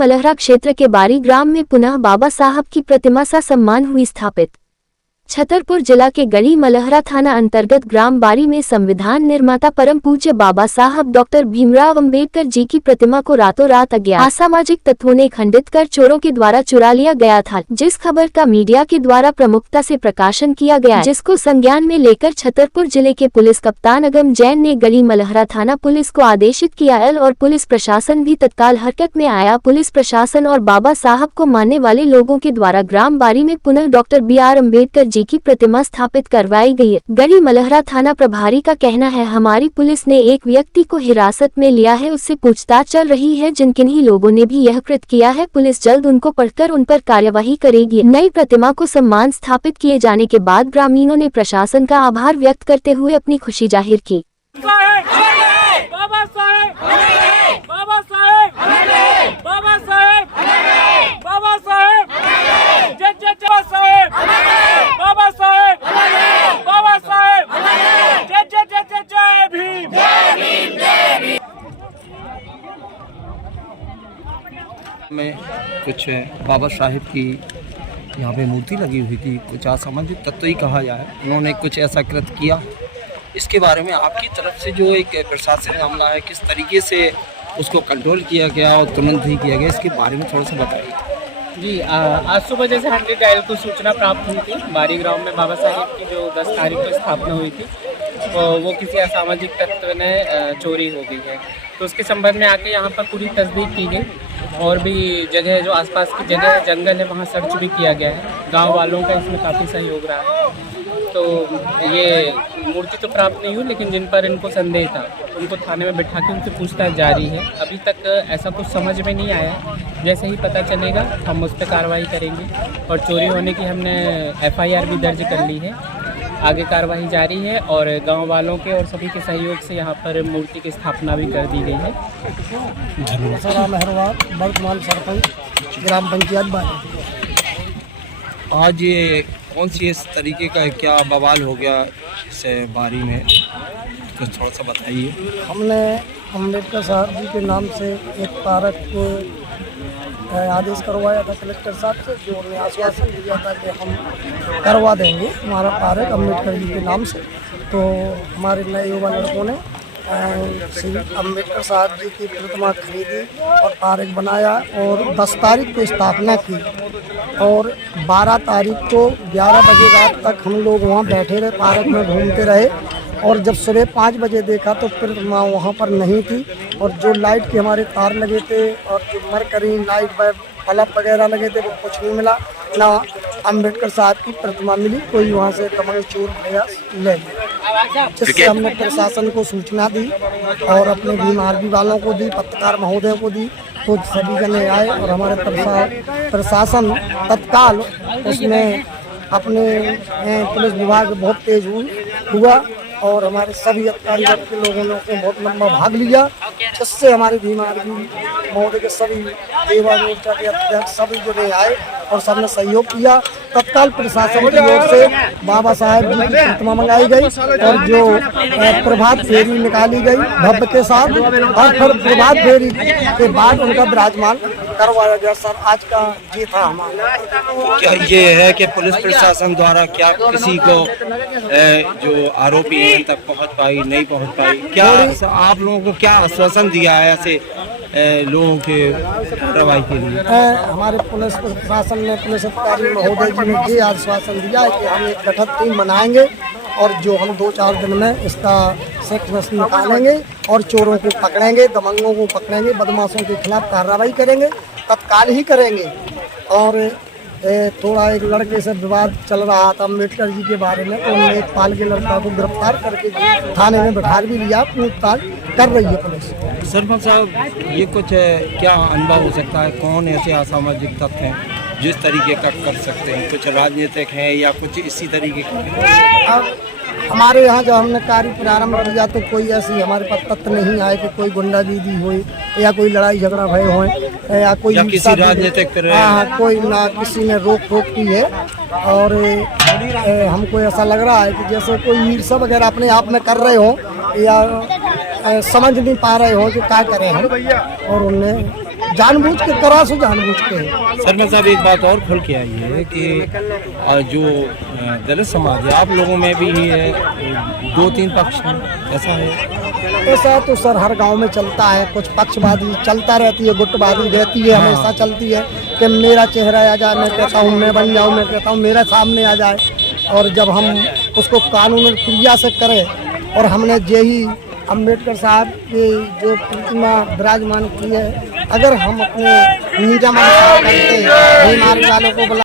मलहरा क्षेत्र के बारी ग्राम में पुनः बाबा साहब की प्रतिमा सा सम्मान हुई स्थापित। छतरपुर जिला के गढ़ी मलहरा थाना अंतर्गत ग्राम बारी में संविधान निर्माता परम पूज्य बाबा साहब डॉक्टर भीमराव अंबेडकर जी की प्रतिमा को रातों रात अज्ञात असामाजिक तत्वों ने खंडित कर चोरों के द्वारा चुरा लिया गया था, जिस खबर का मीडिया के द्वारा प्रमुखता से प्रकाशन किया गया, जिसको संज्ञान में लेकर छतरपुर जिले के पुलिस कप्तान अगम जैन ने गढ़ी मलहरा थाना पुलिस को आदेशित किया और पुलिस प्रशासन भी तत्काल हरकत में आया। पुलिस प्रशासन और बाबा साहब को मानने वाले लोगों के द्वारा ग्राम बारी में पुनः डॉक्टर BR अम्बेडकर जी की प्रतिमा स्थापित करवाई गई है। गढ़ी मलहरा थाना प्रभारी का कहना है, हमारी पुलिस ने एक व्यक्ति को हिरासत में लिया है, उससे पूछताछ चल रही है। जिन किन्हीं लोगों ने भी यह कृत्य किया है, पुलिस जल्द उनको पकड़कर उन पर कार्यवाही करेगी। नई प्रतिमा को सम्मान स्थापित किए जाने के बाद ग्रामीणों ने प्रशासन का आभार व्यक्त करते हुए अपनी खुशी जाहिर की। में कुछ बाबा साहिब की यहाँ पे मूर्ति लगी हुई थी, कुछ असामाजिक तत्व ही कहा जाए, उन्होंने कुछ ऐसा कृत्य किया। इसके बारे में आपकी तरफ से जो एक प्रशासन मामला है, किस तरीके से उसको कंट्रोल किया गया और तुरंत ही किया गया, इसके बारे में थोड़ा सा बताइए। जी, आज सुबह जैसे 100 डायल को सूचना प्राप्त हुई थी, बारी ग्राम में बाबा साहिब की जो 10 तारीख को स्थापना हुई थी, वो किसी असामाजिक तत्व ने चोरी हो गई है। तो उसके संबंध में आके यहाँ पर पूरी तस्दीक की गई और भी जगह जो आसपास की जगह जंगल है वहाँ सर्च भी किया गया है। गांव वालों का इसमें काफ़ी सहयोग रहा है। तो ये मूर्ति तो प्राप्त नहीं हुई, लेकिन जिन पर इनको संदेह था उनको थाने में बिठा के उनसे पूछताछ जारी है। अभी तक ऐसा कुछ समझ में नहीं आया, जैसे ही पता चलेगा हम उस पर कार्रवाई करेंगे। और चोरी होने की हमने FIR भी दर्ज कर ली है, आगे कार्रवाई जारी है और गांव वालों के और सभी के सहयोग से यहाँ पर मूर्ति की स्थापना भी कर दी गई है। वर्तमान सरपंच ग्राम पंचायत बारी। आज ये कौन सी इस तरीके का क्या बवाल हो गया इस बारी में, तो थोड़ा सा बताइए। हमने अम्बेडकर साहब जी के नाम से एक पार्क को आदेश करवाया था कलेक्टर साहब से, जो उन्होंने आश्वासन दिया था कि हम करवा देंगे हमारा पार्क अम्बेडकर जी के नाम से। तो हमारे नए युवा लड़कों ने श्री अम्बेडकर साहब जी की प्रतिमा खरीदी और पार्क बनाया और 10 तारीख को स्थापना की और 12 तारीख को 11 बजे रात तक हम लोग वहाँ बैठे रहे, पार्क में घूमते रहे। और जब सुबह 5 बजे देखा तो प्रतिमा वहाँ पर नहीं थी और जो लाइट के हमारे तार लगे थे और जो मरकरी लाइट बल्ब वगैरह लगे थे वो कुछ नहीं मिला, ना अम्बेडकर साहब की प्रतिमा मिली। कोई वहाँ से दबंग चोर भैया ले गए, जिससे हमने प्रशासन को सूचना दी और अपने BMRB वालों को दी, पत्रकार महोदय को दी। तो सभी जने आए और हमारे प्रशासन तत्काल उसमें अपने पुलिस विभाग बहुत तेज हुआ और हमारे सभी अधिकारी वर्ग के लोगों ने उसमें बहुत लंबा भाग लिया, जिससे हमारे BMRB महोदय के सभी सेवा मोर्चा के अध्यक्ष सभी जगह आए और सबने सहयोग किया। तत्काल प्रशासन की ओर से बाबा साहब जी की प्रतिमा मंगाई गई और जो प्रभात फेरी निकाली गई भव्य के साथ और फिर प्रभात फेरी के बाद उनका विराजमान करवाया गया। सर, आज का ये था हमारा। क्या ये है कि पुलिस प्रशासन द्वारा क्या किसी को जो आरोपी है तक पहुंच पाई, नहीं पहुंच पाई? क्या आप लोगों को क्या आश्वासन दिया है ऐसे लोगों के कार्रवाई के लिए? हमारे पुलिस प्रशासन ने, पुलिस अधिकारी महोदय जी ने ये आश्वासन दिया है कि हम एक गठित टीम बनाएंगे और जो हम 2-4 दिन में इसका सेक्शन निकालेंगे और चोरों को पकड़ेंगे, दबंगों को पकड़ेंगे, बदमाशों के खिलाफ कार्रवाई करेंगे, तत्काल ही करेंगे। और थोड़ा एक लड़के से विवाद चल रहा था अम्बेडकर जी के बारे में, तो उन्होंने एक पाल के लड़का को गिरफ्तार करके थाने में बैठा भी लिया, पूछताछ कर रही है पुलिस। सरपंच साहब, ये कुछ क्या अनुभव हो सकता है, कौन ऐसे असामाजिक तत्व हैं जिस तरीके का कर सकते हैं? कुछ राजनीतिक हैं या कुछ इसी तरीके का? अब हमारे यहाँ जब हमने कार्य प्रारंभ किया तो कोई ऐसी हमारे पास तथ्य नहीं आए कि कोई गुंडागर्दी हुई या कोई लड़ाई झगड़ा भय हो या कोई किसी राजनीतिक कोई ना किसी ने रोक टोक की है। और हमको ऐसा लग रहा है कि जैसे कोई ईर्ष्या वगैरह अपने आप में कर रहे हो या समझ नहीं पा रहे हो कि क्या करें हम, और उनने जानबूझ के करा सो जानबूझ के। शर्मा साहब एक बात और खुल के आई है कि जो दलित समाज है आप लोगों में भी है 2-3 पक्ष हैं, ऐसा है? ऐसा तो सर हर गांव में चलता है, कुछ पक्षवादी चलता रहती है, गुटबाजी रहती है, हमेशा चलती है कि मेरा चेहरा आ जाए, मैं कहता हूँ मैं बन जाऊँ, मैं कहता हूँ मेरा सामने आ जाए। और जब हम उसको कानून क्रिया से करें और हमने यही अम्बेडकर साहब की जो प्रतिमा विराजमान की है, अगर हम अपने निजाम करते बीमारी वालों को